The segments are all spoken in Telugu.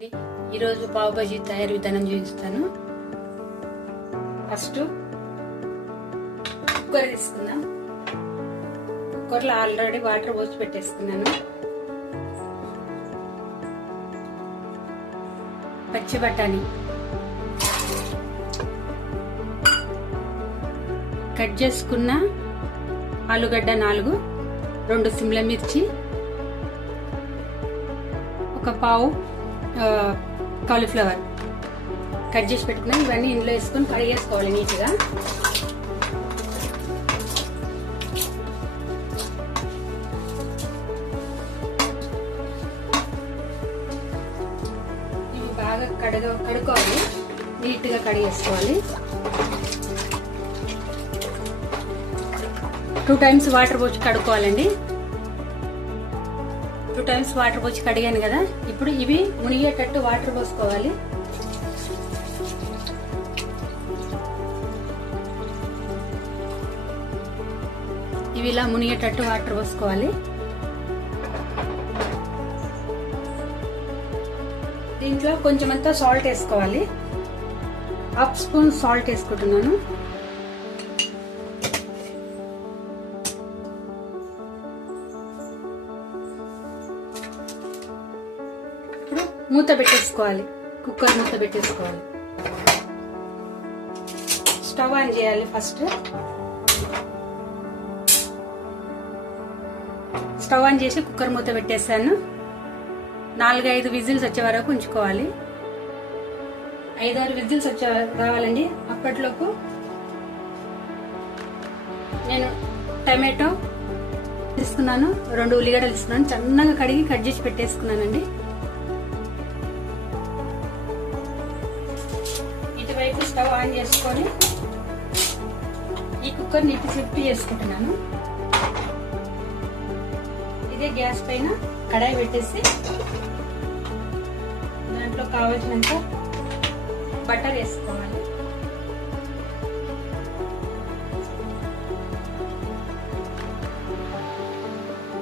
ఈరోజు పావు బజీ తయారీ విధానం చూపిస్తాను. ఫస్ట్ కుక్కర్ తీసుకుందాం. కుక్కర్లో ఆల్రెడీ వాటర్ పోసి పెట్టేసుకున్నాను. పచ్చి బఠానీ కట్ చేసుకున్న ఆలుగడ్డ 4, 2 సిమ్లా మిర్చి, ఒక పావు కాలీఫ్లవర్ కట్ చేసి పెట్టుకున్నాం. ఇవన్నీ ఇందులో వేసుకొని కడిగేసుకోవాలి నీట్గా. ఇవి బాగా కడుక్కోవాలి, నీట్గా కడిగేసుకోవాలి. 2 టైమ్స్ వాటర్ పోసి కడుక్కోవాలండి. 2 టైమ్స్ వాటర్ పోసి కడిగాను కదా. ఇప్పుడు ఇవి మునిగేటట్టు వాటర్ పోసుకోవాలి. ఇవి ఇలా మునిగేటట్టు వాటర్ పోసుకోవాలి. దీంట్లో కొంచెమంతా సాల్ట్ వేసుకోవాలి. 1/2 స్పూన్ సాల్ట్ వేసుకుంటున్నాను. మూత పెట్టేసుకోవాలి. కుక్కర్ మూత పెట్టేసుకోవాలి. స్టవ్ ఆన్ చేయాలి. ఫస్ట్ స్టవ్ ఆన్ చేసి కుక్కర్ మూత పెట్టేసాను. 4-5 విజిల్స్ వచ్చే వరకు ఉంచుకోవాలి. 5-6 విజిల్స్ వచ్చే రావాలండి. అప్పట్లోపు నేను టమాటో తీసుకున్నాను, 2 ఉల్లిగడ్డలు తీసుకున్నాను. సన్నగా కడిగి కట్ చేసి పెట్టేసుకున్నానండి. ఇటువైపు స్టవ్ ఆన్ చేసుకొని ఈ కుక్కర్ నీటి సిప్పి చేసుకుంటున్నాను. ఇదే గ్యాస్ పైన కడాయి పెట్టేసి దాంట్లో కావాల్సినంత బటర్ వేసుకోవాలి.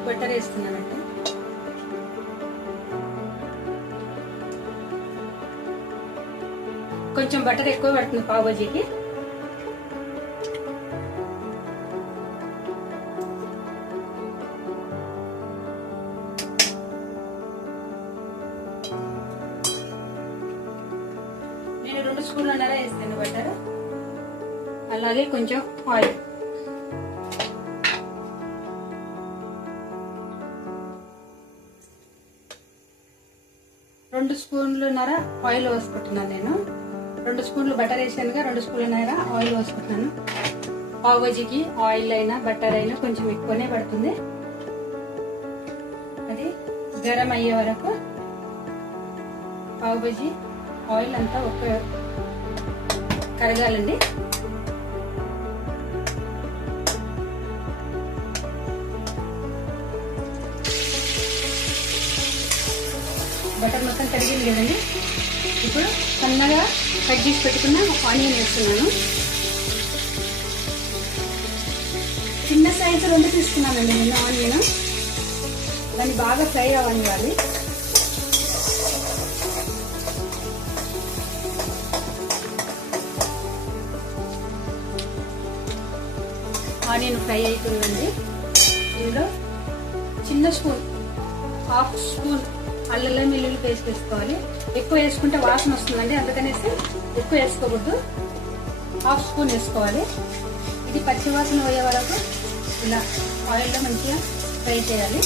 బటర్ వేస్తున్నానండి. కొంచెం బటర్ ఎక్కువ పడుతుంది పావు బజీకి. నేను 2 స్పూన్లన్నర వేస్తాను బటర్. అలాగే కొంచెం ఆయిల్. రెండు స్పూన్లన్నర ఆయిల్ వేసుకుంటున్నాను నేను. 2 స్పూన్లు బటర్ వేసానుగా, 2 స్పూన్లన్నర ఆయిల్ వేసుకుంటున్నాను. పావు బజీకి ఆయిల్ అయినా బటర్ అయినా కొంచెం ఎక్కువనే పడుతుంది. అది గరం అయ్యే వరకు పావు బజీ ఆయిల్ అంతా కరగాలండి. బటర్ మొత్తం కరిగింది కదండి. ఇప్పుడు సన్నగా కట్ చేసి పెట్టుకున్న ఆనియన్ వేస్తున్నాను. చిన్న సైజు 2 తీసుకున్నానండి నేను ఆనియన్. దాన్ని బాగా ఫ్రై అవ్వాలి. ఆనియన్ ఫ్రై అవుతుందండి. ఇందులో చిన్న స్పూన్ 1/2 స్పూన్ అల్లం వెల్లుల్లి పేస్ట్ వేసుకోవాలి. ఎక్కువ వేసుకుంటే వాసన వస్తుందండి, అందుకనేసి ఎక్కువ వేసుకోకూడదు. 1/2 స్పూన్ వేసుకోవాలి. ఇది పచ్చి వాసన పోయే వరకు ఇలా ఆయిల్లో మంచిగా ఫ్రై చేయాలి.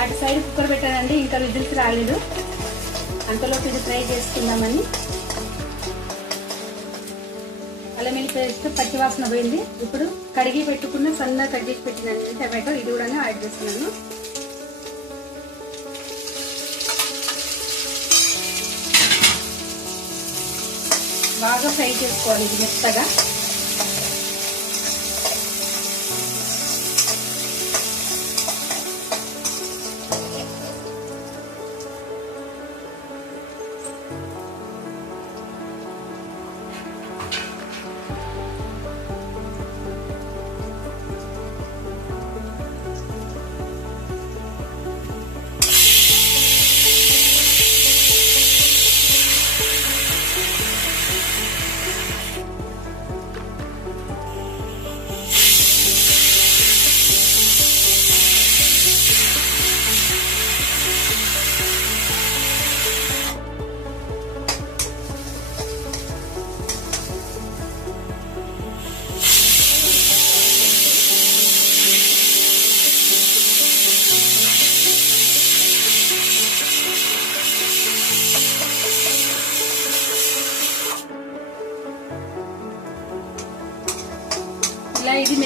అటు సైడ్ కుక్కర్ పెట్టానండి, ఇంకా విజిల్స్ రాలేదు. అంతలోపు ఇది ఫ్రై చేసుకుందామని. అల్లం వెల్లుల్లి పేస్ట్ పచ్చి వాసన పోయింది. ఇప్పుడు కడిగి పెట్టుకున్న సన్నగా కట్ చేసి పెట్టినండి టమాటో, ఇది కూడా యాడ్ చేస్తున్నాను. బాగా ఫ్రై చేసుకోవాలి ఇది మెత్తగా.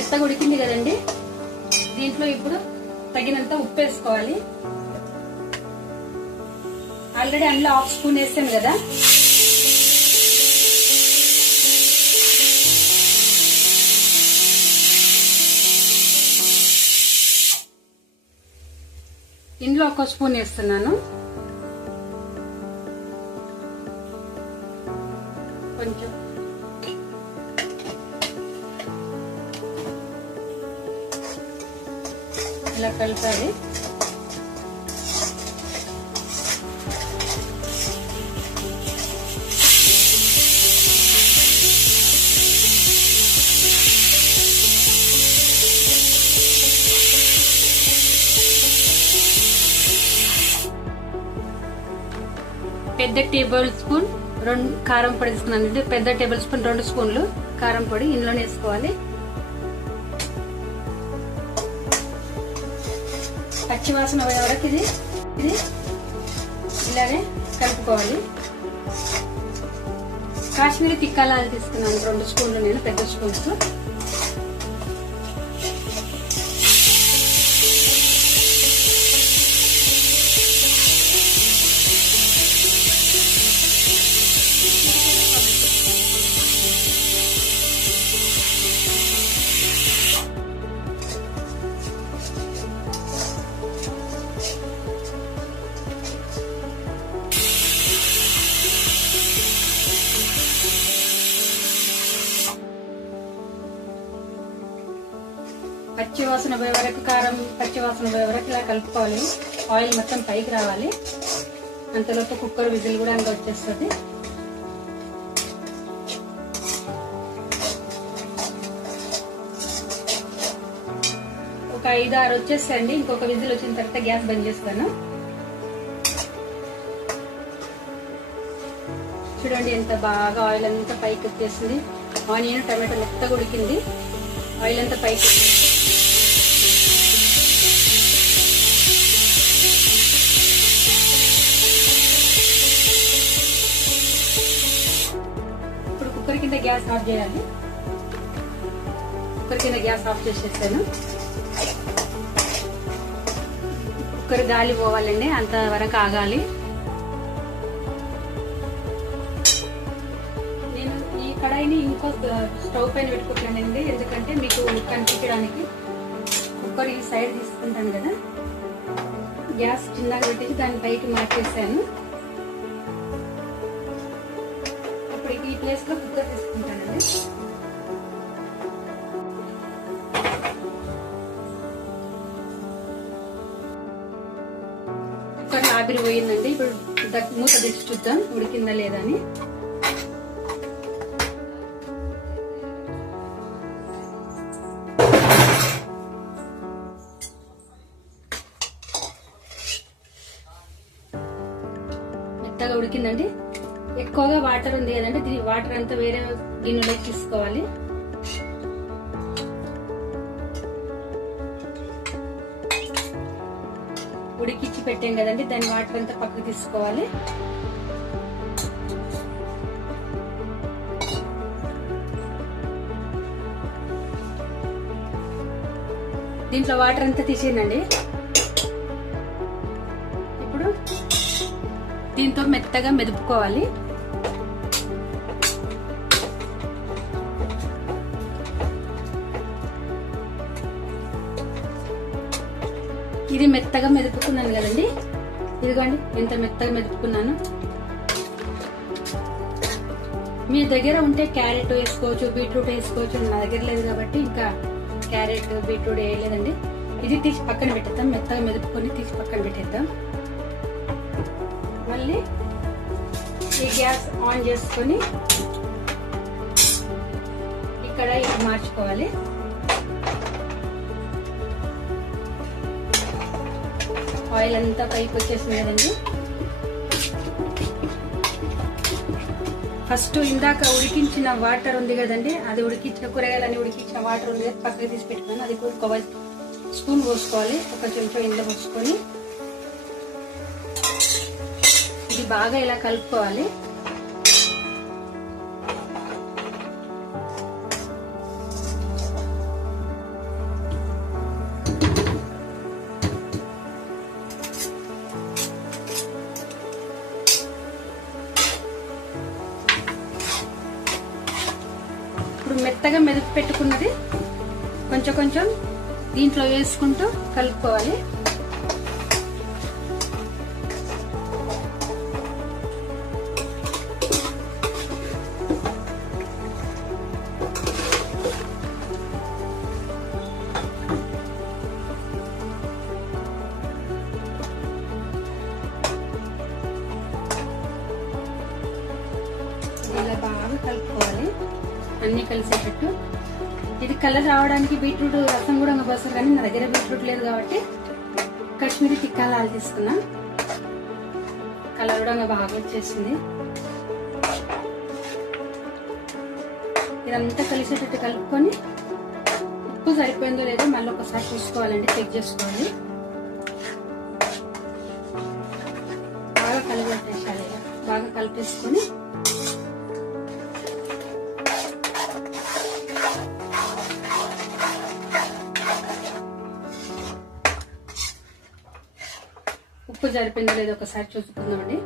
మెత్తగా ఉడికింది కదండి, దీంట్లో ఇప్పుడు తగినంత ఉప్పు వేసుకోవాలి. ఆల్రెడీ అందులో 1/2 స్పూన్ వేసాను కదా. ఇందులో 1 స్పూన్ వేస్తున్నాను. కొంచెం ఇలా కలపాలి. పెద్ద టేబుల్ స్పూన్ కారం పొడి తీసుకున్నానండి. పెద్ద టేబుల్ స్పూన్ 2 స్పూన్లు కారం పొడి ఇందులోనే వేసుకోవాలి. పచ్చి వాసన పోయే వరకు ఇది ఇలానే కలుపుకోవాలి. కాశ్మీరీ తిక్కాలాలు తీసుకున్నాను 2 స్పూన్లు, నేను పెద్ద స్పూన్స్. పచ్చి వాసన పోయే వరకు, కారం పచ్చి వాసన పోయే వరకు ఇలా కలుపుకోవాలి. ఆయిల్ మొత్తం పైకి రావాలి. అంతలోపు కుక్కర్ విజిల్ కూడా అంత వచ్చేస్తుంది. ఒక 5-6 వచ్చేసండి. ఇంకొక విజిల్ వచ్చిన తర్వాత గ్యాస్ బంద్ చేస్తాను. చూడండి ఎంత బాగా ఆయిల్ అంతా పైకి వచ్చేసింది. ఆనియన్ టమాటో మెత్తగా ఉడికింది. ఆయిల్ అంతా పైకి కుక్కర్ కింద గ్యాస్ ఆఫ్ చేయాలి. కుక్కర్ కింద గ్యాస్ ఆఫ్ చేసేసాను. కుక్కర్ గాలి పోవాలండి, అంతవరకు ఆగాలి. నేను ఈ కడాయిని ఇంకో స్టవ్ పైన పెట్టుకుంటానండి, ఎందుకంటే మీకు కనిపించడానికి. కుక్కర్ ఈ సైడ్ తీసుకుంటాను కదా, గ్యాస్ చిన్నగా పెట్టేసి దాని పైకి మార్చేసాను. ఈ ప్లేస్ లో కుక్కర్ తీసుకుంటానండి. కుక్కర్ ఆవిరి పోయిందండి. ఇప్పుడు మూత తెచ్చి చూద్దాం ఉడికిందా లేదా అని. మెత్తగా ఉడికిందండి. ఎక్కువగా వాటర్ ఉంది కదండి, దీని వాటర్ అంతా వేరే గిన్నెలోకి తీసుకోవాలి. ఉడికిచ్చి పెట్టాం కదండి, దాని వాటర్ అంతా పక్కకు తీసుకోవాలి. దీంట్లో వాటర్ అంతా తీసేయండి. ఇప్పుడు దీంతో మెత్తగా మెదుపుకోవాలి. ఇది మెత్తగా మెదుపుకున్నాను కదండి, ఇదిగోండి ఎంత మెత్తగా మెదుపుకున్నాను. మీ దగ్గర ఉంటే క్యారెట్ వేసుకోవచ్చు, బీట్రూట్ వేసుకోవచ్చు. నా దగ్గర లేదు కాబట్టి ఇంకా క్యారెట్ బీట్రూట్ వేయలేదండి. ఇది తీసి పక్కన పెట్టేద్దాం. మెత్తగా మెదుపుకొని తీసి పక్కన పెట్టేద్దాం. మళ్ళీ ఈ గ్యాస్ ఆన్ చేసుకొని ఇక్కడ ఇది మార్చుకోవాలి. ఆయిల్ అంతా పైకి వచ్చేసింది కదండి. ఫస్ట్ ఇందాక ఉడికించిన వాటర్ ఉంది కదండి, అది ఉడికించిన కూరగాయలని ఉడికించిన వాటర్ ఉంది కదా, పక్కకి తీసి పెట్టుకున్నాను. అది కూడా 1 స్పూన్ పోసుకోవాలి. 1 చెంచా ఇందులో పోసుకొని ఇది బాగా ఇలా కలుపుకోవాలి. మెత్తగా మెదుపు పెట్టుకున్నది కొంచెం కొంచెం దీంట్లో వేసుకుంటూ కలుపుకోవాలి. ఇలా బాగా కలుపుకోవాలి అన్ని కలిసేటట్టు. ఇది కలర్ రావడానికి బీట్రూట్ రసం కూడా పోస్తారు, కానీ నా దగ్గర బీట్రూట్ లేదు కాబట్టి కాశ్మీరీ టిక్కా లాల్ తీసుకున్నా. కలర్ కూడా బాగా వచ్చేసింది. ఇదంతా కలిసేటట్టు కలుపుకొని ఉప్పు సరిపోయిందో లేదో మళ్ళీ ఒకసారి చూసుకోవాలండి, చెక్ చేసుకోవాలి. బాగా కలిపేసేయాలి. బాగా కలిపేసుకొని ఉప్పు సరిపోయిందో లేదో ఒకసారి చూసుకుందామండి.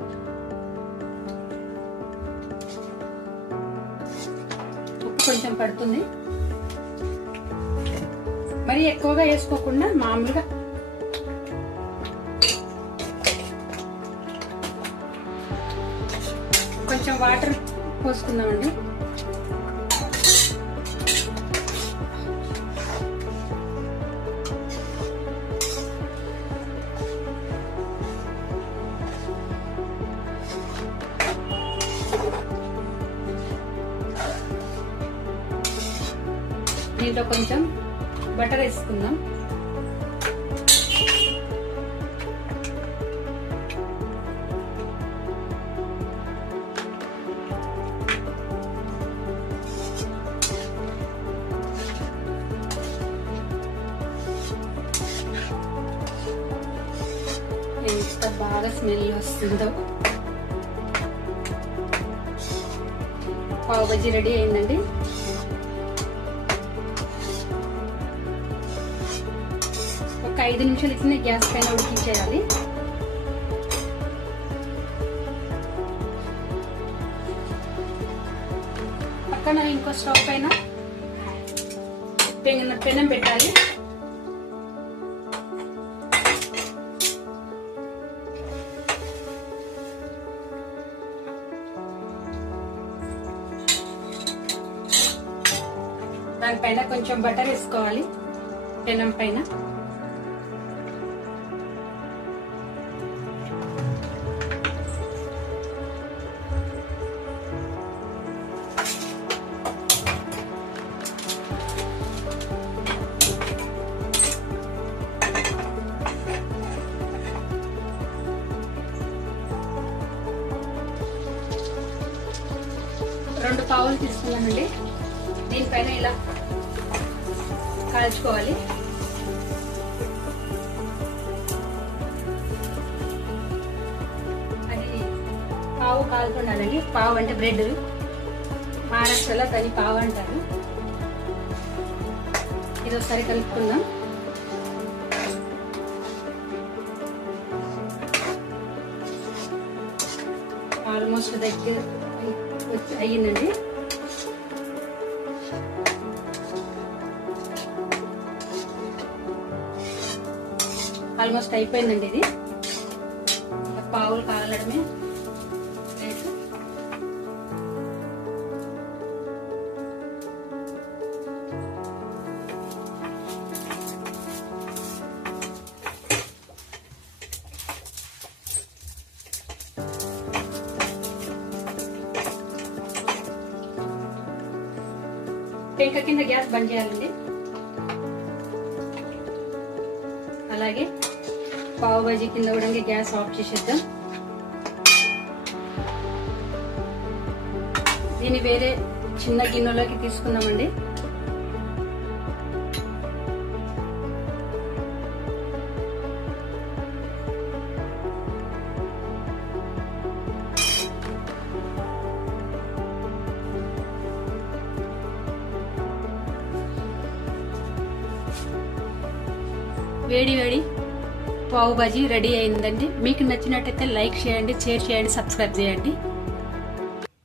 ఉప్పు కొంచెం పడుతుంది, మరి ఎక్కువగా వేసుకోకుండా మామూలుగా కొంచెం వాటర్ పోసుకుందామండి. దీంట్లో కొంచెం బటర్ వేసుకుందాం. ఎంత బాగా స్మెల్ వస్తుందో. పావు బజ్జీ రెడీ అయిందండి. ఒక 5 నిమిషాలు ఇట్లనే గ్యాస్ పైన ఉడికించేయాలి. పక్కన ఇంకో స్టవ్ పైన పెనం పెట్టాలి. దానిపైన కొంచెం బటర్ వేసుకోవాలి. పెనం పైన రెండు పావులు తీసుకున్నానండి. దీనిపైన ఇలా కాల్చుకోవాలి. అది పావు కాలుతుండాలండి. పావు అంటే బ్రెడ్, మహారాష్ట్రలో దాన్ని పావు అంటారు. ఇది ఒకసారి కలుపుకుందాం. ఆల్మోస్ట్ దగ్గర అయ్యిందండి. ఆల్మోస్ట్ అయిపోయిందండి. ఇది పావులు కాలడమే. పెంక కింద గ్యాస్ బంద్ చేయాలండి. అలాగే పావు బజ్జీ కింద కూడా గ్యాస్ ఆఫ్ చేసేద్దాం. దీన్ని వేరే చిన్న గిన్నెలోకి తీసుకుందామండి. వేడి వేడి పావు బజ్జీ రెడీ అయిందండి. మీకు నచ్చినట్టయితే లైక్ చేయండి, షేర్ చేయండి, సబ్స్క్రైబ్ చేయండి.